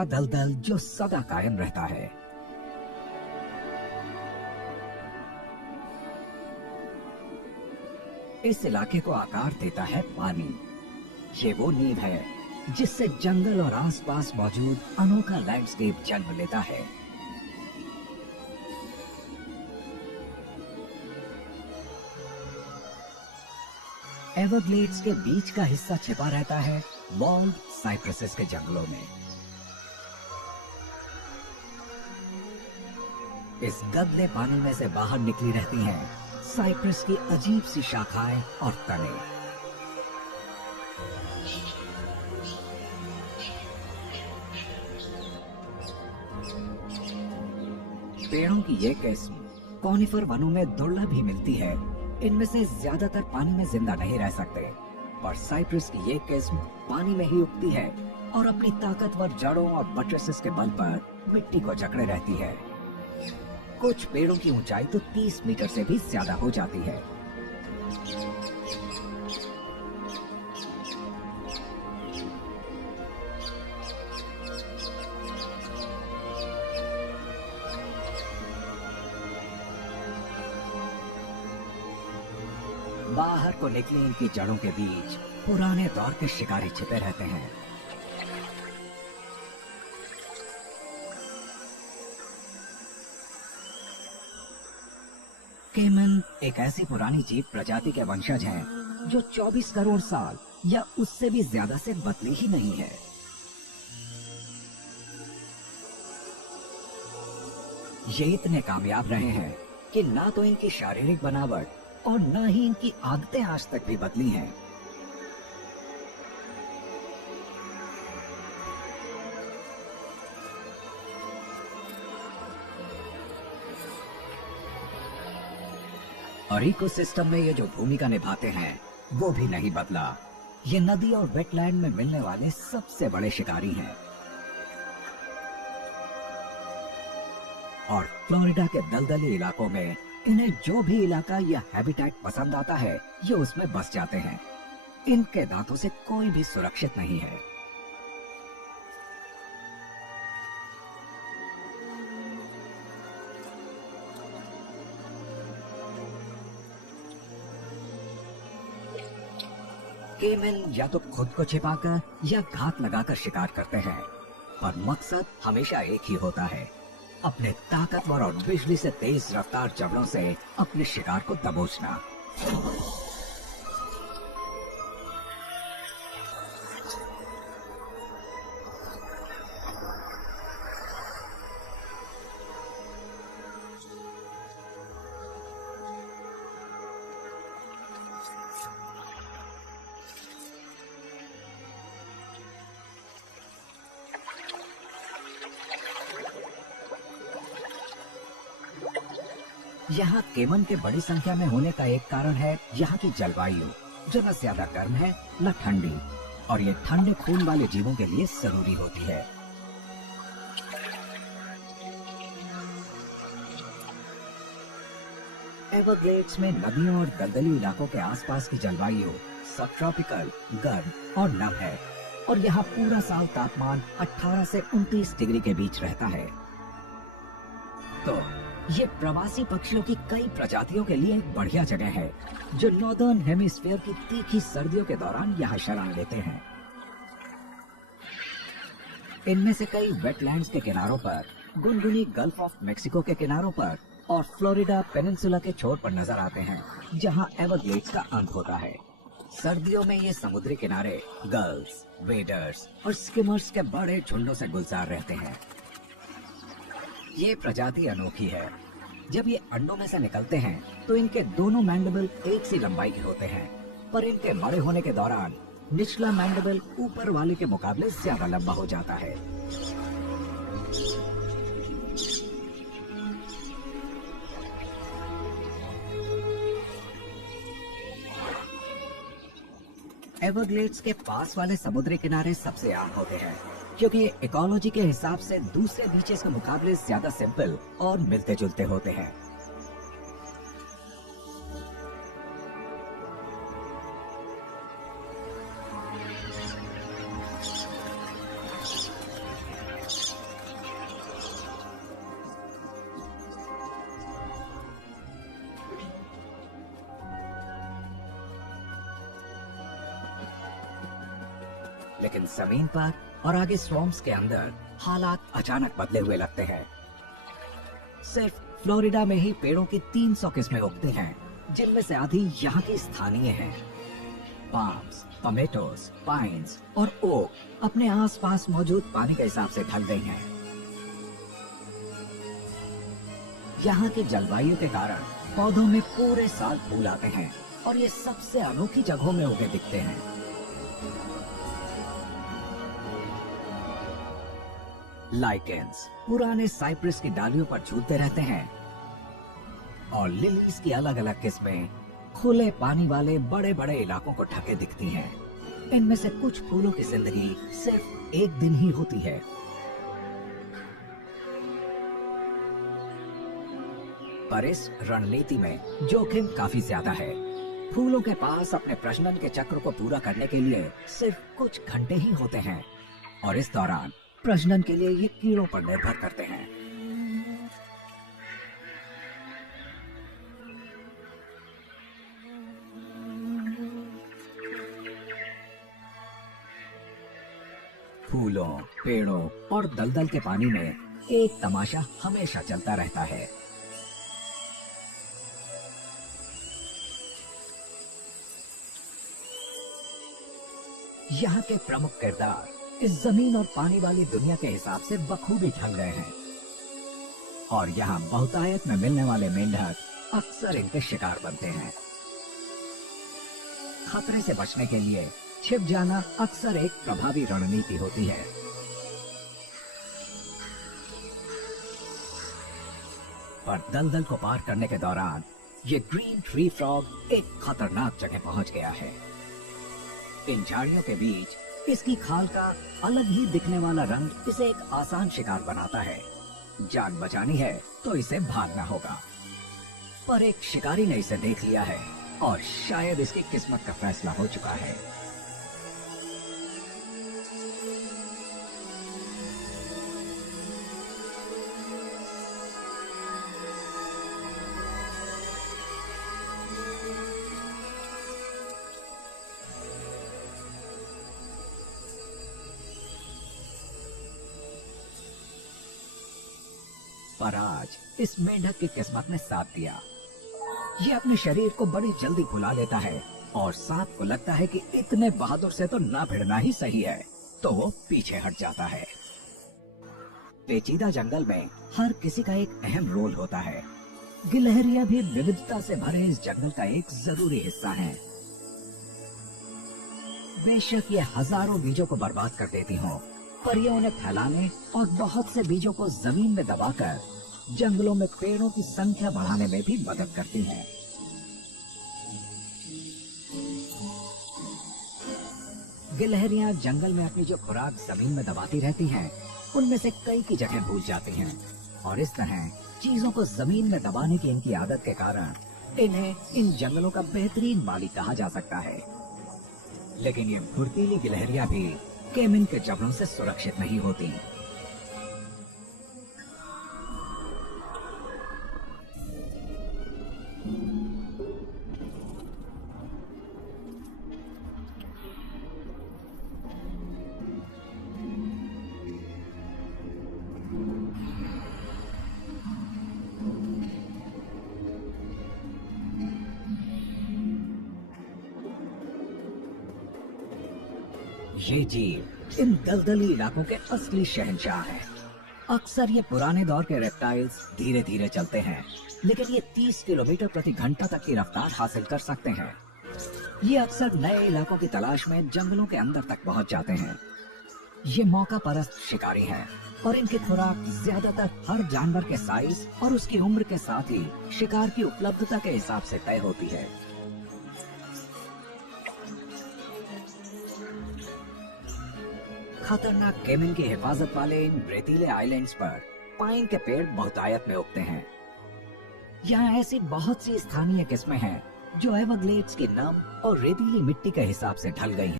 ऐसा दलदल जो सदा कायम रहता है। इस इलाके को आकार देता है पानी। ये वो नींव है जिससे जंगल और आसपास मौजूद अनोखा लैंडस्केप जन्म लेता है। एवरग्लेड्स के बीच का हिस्सा छिपा रहता है वॉल्ड साइप्रसेस के जंगलों में। इस गंदे पानी में से बाहर निकली रहती हैं साइप्रस की अजीब सी शाखाएं और तने। पेड़ों की ये किस्म कॉनिफर वनों में दुर्लभ ही मिलती है। इनमें से ज्यादातर पानी में जिंदा नहीं रह सकते, पर साइप्रस की ये किस्म पानी में ही उगती है और अपनी ताकतवर जड़ों और बट्रेसेस के बल पर मिट्टी को जकड़े रहती है। कुछ पेड़ों की ऊंचाई तो 30 मीटर से भी ज्यादा हो जाती है। बाहर को निकली इनकी जड़ों के बीच पुराने दौर के शिकारी छिपे रहते हैं। केमन एक ऐसी पुरानी जीव प्रजाति के वंशज हैं जो 24 करोड़ साल या उससे भी ज्यादा से बदली ही नहीं है। ये इतने कामयाब रहे हैं कि ना तो इनकी शारीरिक बनावट और ना ही इनकी आदतें आज तक भी बदली हैं। और इकोसिस्टम में ये जो भूमिका निभाते हैं वो भी नहीं बदला। ये नदी और वेटलैंड में मिलने वाले सबसे बड़े शिकारी हैं। और फ्लोरिडा के दलदली इलाकों में इन्हें जो भी इलाका या हैबिटेट पसंद आता है ये उसमें बस जाते हैं। इनके दांतों से कोई भी सुरक्षित नहीं है। केमन या तो खुद को छिपाकर या घात लगाकर शिकार करते हैं, पर मकसद हमेशा एक ही होता है, अपने ताकतवर और बिजली से तेज रफ्तार जबड़ों से अपने शिकार को दबोचना। यहाँ केमन के बड़ी संख्या में होने का एक कारण है यहाँ की जलवायु, जो न ज्यादा गर्म है न ठंडी, और ये ठंडे खून वाले जीवों के लिए जरूरी होती है। एवरग्लेड्स में नदियों और दलदली इलाकों के आसपास की जलवायु सब ट्रॉपिकल, गर्म और नम है, और यहाँ पूरा साल तापमान 18 से 29 डिग्री के बीच रहता है। तो ये प्रवासी पक्षियों की कई प्रजातियों के लिए एक बढ़िया जगह है, जो नॉर्दर्न हेमिस्फीयर की तीखी सर्दियों के दौरान यहाँ शरण लेते हैं। इनमें से कई वेटलैंड्स के किनारों पर, गुनगुनी गल्फ ऑफ मेक्सिको के किनारों पर और फ्लोरिडा पेनिनसुला के छोर पर नजर आते हैं, जहाँ एवरग्लेड्स का अंत होता है। सर्दियों में ये समुद्री किनारे गल्स, वेडर्स और स्किमर्स के बड़े झुंडों से गुलजार रहते हैं। ये प्रजाति अनोखी है। जब ये अंडों में से निकलते हैं तो इनके दोनों मैंडिबल एक सी लंबाई के होते हैं, पर इनके बड़े होने के दौरान निचला मैंडिबल ऊपर वाले के मुकाबले ज्यादा लंबा हो जाता है। एवरग्लेड्स के पास वाले समुद्री किनारे सबसे आम होते हैं, क्योंकि ये इकोलॉजी के हिसाब से दूसरे बीचेस के मुकाबले ज्यादा सिंपल और मिलते जुलते होते हैं। लेकिन जमीन पर और आगे स्वॉम्प्स के अंदर हालात अचानक बदले हुए लगते हैं। सिर्फ फ्लोरिडा में ही पेड़ों की 300 किस्में उगती हैं, जिनमें से आधी यहाँ की स्थानीय हैं। पाम्स, टमेटोस, पाइन्स और ओक अपने आसपास मौजूद पानी के हिसाब से ढल गई हैं। यहाँ की जलवायु के कारण पौधों में पूरे साल फूल आते हैं और ये सबसे अनोखी जगहों में उगे दिखते हैं। लाइकेंस पुराने साइप्रस की डालियों पर झूलते रहते हैं और लिलीज की अलग अलग किस्में खुले पानी वाले बड़े बड़े इलाकों को ढके दिखती हैं। इनमें से कुछ फूलों की जिंदगी सिर्फ एक दिन ही होती है। पर इस रणनीति में जोखिम काफी ज्यादा है। फूलों के पास अपने प्रजनन के चक्र को पूरा करने के लिए सिर्फ कुछ घंटे ही होते हैं और इस दौरान प्रजनन के लिए ये कीड़ों पर निर्भर करते हैं। फूलों, पेड़ों और दलदल के पानी में एक तमाशा हमेशा चलता रहता है। यहाँ के प्रमुख किरदार इस जमीन और पानी वाली दुनिया के हिसाब से बखूबी ढल गए हैं और यहाँ बहुतायत में मिलने वाले मेंढक अक्सर इनके शिकार बनते हैं। खतरे से बचने के लिए छिप जाना अक्सर एक प्रभावी रणनीति होती है। पर दलदल को पार करने के दौरान ये ग्रीन ट्री फ्रॉग एक खतरनाक जगह पहुंच गया है। इन झाड़ियों के बीच इसकी खाल का अलग ही दिखने वाला रंग इसे एक आसान शिकार बनाता है। जान बचानी है तो इसे भागना होगा। पर एक शिकारी ने इसे देख लिया है और शायद इसकी किस्मत का फैसला हो चुका है। पर आज इस मेंढक की किस्मत ने साथ दिया। ये अपने शरीर को बड़ी जल्दी फुला लेता है और सांप को लगता है कि इतने बहादुर से तो ना भिड़ना ही सही है, तो वो पीछे हट जाता है। पेचीदा जंगल में हर किसी का एक अहम रोल होता है। गिलहरियां भी विविधता से भरे इस जंगल का एक जरूरी हिस्सा हैं। बेशक ये हजारों बीजों को बर्बाद कर देती हों, पर ये उन्हें फैलाने और बहुत से बीजों को जमीन में दबाकर जंगलों में पेड़ों की संख्या बढ़ाने में भी मदद करती हैं। गिलहरियां जंगल में अपनी जो खुराक जमीन में दबाती रहती हैं, उनमें से कई की जगह भूल जाती हैं और इस तरह चीजों को जमीन में दबाने की इनकी आदत के कारण इन्हें इन जंगलों का बेहतरीन मालिक कहा जा सकता है। लेकिन ये फुर्तीली गिलहरियां भी केमिन के जबड़ों से सुरक्षित नहीं होती। ये जीव इन दलदली इलाकों के असली शहंशाह हैं। अक्सर ये पुराने दौर के रेप्टाइल्स धीरे धीरे चलते हैं, लेकिन ये 30 किलोमीटर प्रति घंटा तक की रफ्तार हासिल कर सकते हैं। ये अक्सर नए इलाकों की तलाश में जंगलों के अंदर तक पहुंच जाते हैं। ये मौका परस्त शिकारी हैं और इनकी खुराक ज्यादातर हर जानवर के साइज और उसकी उम्र के साथ ही शिकार की उपलब्धता के हिसाब से तय होती है। खतरनाक केमिन की हिफाजत वाले इन रेतीले आइलैंड्स पर पाइन के पेड़ बहुतायत में उगते हैं। यहाँ ऐसी बहुत सी स्थानीय किस्में हैं जो एवरग्लेड्स की नम और रेतीली मिट्टी के हिसाब से ढल गई हैं।